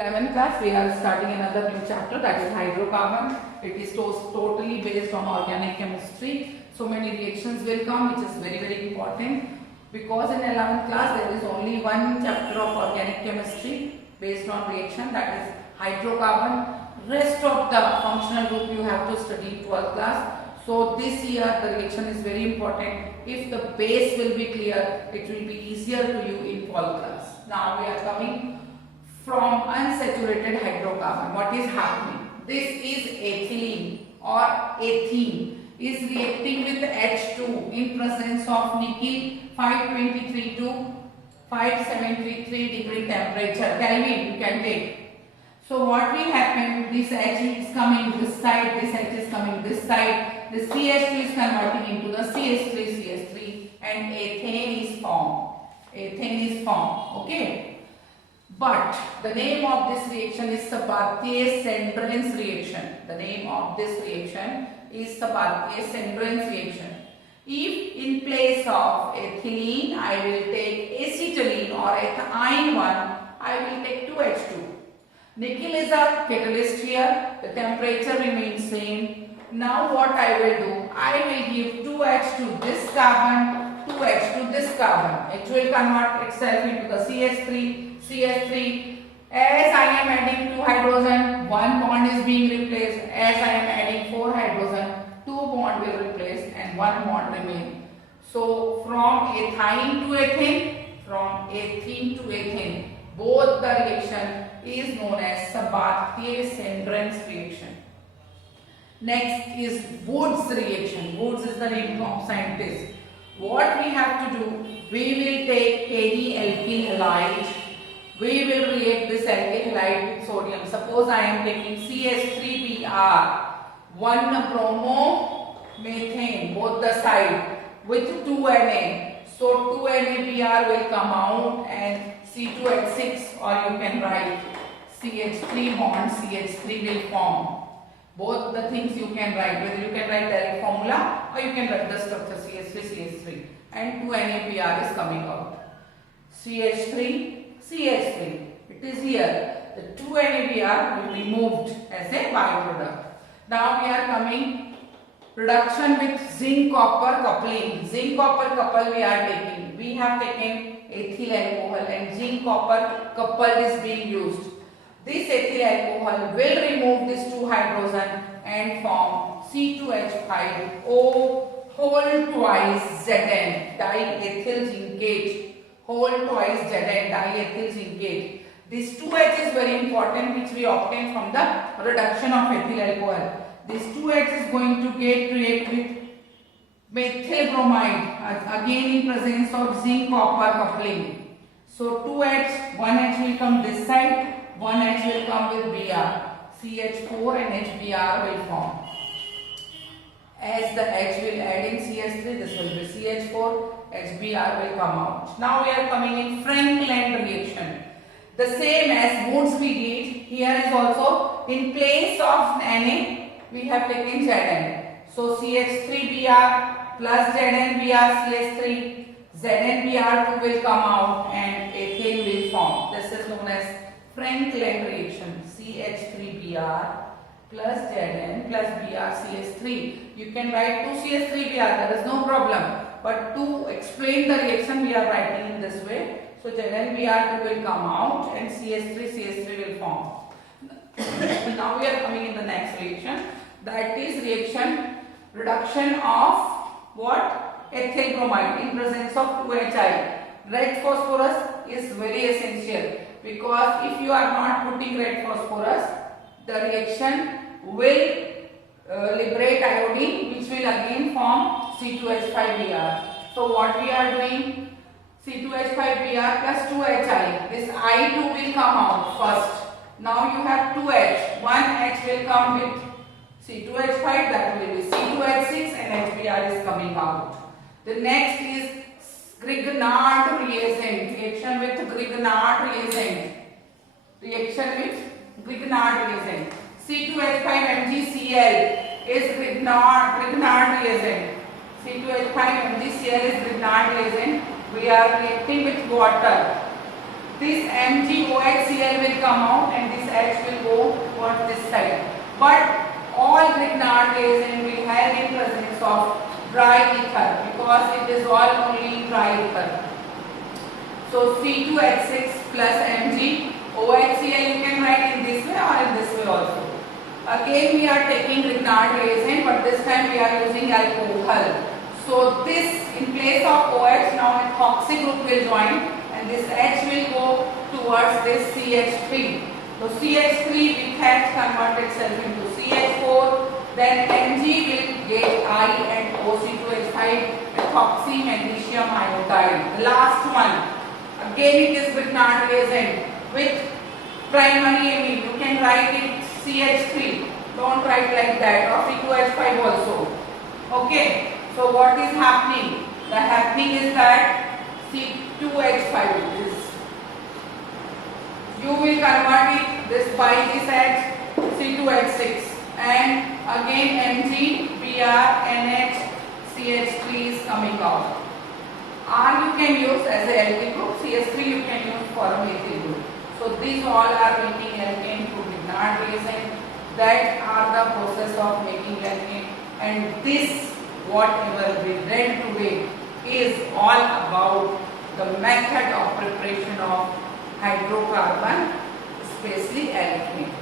11th class, we are starting another new chapter, that is hydrocarbon. It is totally based on organic chemistry. So many reactions will come, which is very important, because in 11th class there is only one chapter of organic chemistry based on reaction, that is hydrocarbon. Rest of the functional group you have to study in 12th class. So this year the reaction is very important. If the base will be clear, it will be easier to you in 12th class. Now we are coming from unsaturated hydrocarbon. What is happening? This is ethylene or ethene is reacting with H2 in presence of nickel 523 to 5733 degree temperature. Kelvin you can take. So what will happen? This H is coming this side, this H is coming this side. The CH2 is converting into the CH3 and ethane is formed. Ethane is formed. Okay. But the name of this reaction is Sabatier-Sandrens reaction. The name of this reaction is Sabatier-Sandrens reaction. If in place of ethylene I will take acetylene or ethyne one, I will take 2H2. Nickel is a catalyst here. The temperature remains same. Now what I will do? I will give 2H to this carbon, 2H to this carbon. It will convert itself into the CH3. As I am adding 2 hydrogen, 1 bond is being replaced. As I am adding 4 hydrogen, 2 bond will replace and 1 bond remain. So from ethyne to ethene, both the reaction is known as Sabatier-Sandrens reaction. Next is Woods reaction. Woods is the name of scientist. What we have to do? We will take any alkyl halide. We will react this alkyl halide with sodium. Suppose I am taking CH3Br, 1 bromomethane, both the side, with 2 Na. So 2 NaBr will come out and C2H6, or you can write CH3 bond CH3 will form. Both the things you can write, whether you can write direct formula or you can write the structure CH3 and 2 NaBr is coming out. CH3 it is here. The 2 NaBr will be moved as a byproduct. Now we are coming reduction with zinc copper coupling. Zinc copper couple we are taking. We have taken ethyl alcohol and zinc copper coupled is being used. This ethyl alcohol will remove these 2 hydrogen and form C2H5O whole twice Zn diethyl zincate. Whole twice Zn diethyl zincate. This 2H is very important, which we obtain from the reduction of ethyl alcohol. This 2H is going to react with methyl bromide again in presence of zinc copper coupling. So 2H, 1H will come this side, 1H will come with Br. CH4 and HBr will form. As the H will add in CH3, this will be CH4, HBr will come out. Now we are coming in Frank-Land reaction. The same as Woods we did, here is also in place of Na, we have taken Zn. So CH3Br plus ZnBr CH3, ZnBr2 will come out and ethane will form. This is known as Frank-Land reaction. CH3Br plus Zn plus Br CH3. You can write 2CH3Br, there is no problem. But to explain the reaction, we are writing in this way. So ZnBr2 will come out and CH3 will form. Now we are coming in the next reaction. That is reduction of what? Ethyl bromide in presence of 2HI. Red phosphorus is very essential, because if you are not putting red phosphorus, the reaction will liberate iodine, which will again form C2H5Br. So what we are doing? C2H5Br plus 2HI. This I2 will come out first. Now you have 2H. 1H will come with C2H5, that will be C2H6 and HBr is coming out. The next is Grignard reagent. Reaction with Grignard reagent. C2H5MgCl is Grignard reagent. C2H5MgCl is Grignard reagent. We are reacting with water. this MgOHCl will come out and this H will go towards this side. But all Grignard reagent will have in presence of dry ether because it is all only dry ether. So C2H6 plus MgOHCl you can write in this way or in this way also. Again we are taking Grignard reagent, but this time we are using alcohol. So this in place of OH now a toxic group will join and this H will go towards this CH3. So CH3 with H convert itself into CH4. Then Mg will get I and OC2H5 ethoxy magnesium iodide. The last one. Again it is Grignard reagent with primary amine. You can write it CH3. Don't write like that, or C2H5 also. Okay. So what is happening? The happening is that C2H5 is. You will convert it this by this H C2H6 and again Mg, Br, NH, CH3 is coming out. R you can use as a alkyl group, CH3 you can use for a methyl group. So these all are making alkane through Grignard reagent. That are the process of making alkane, and this whatever we read today is all about the method of preparation of hydrocarbon, especially alkane.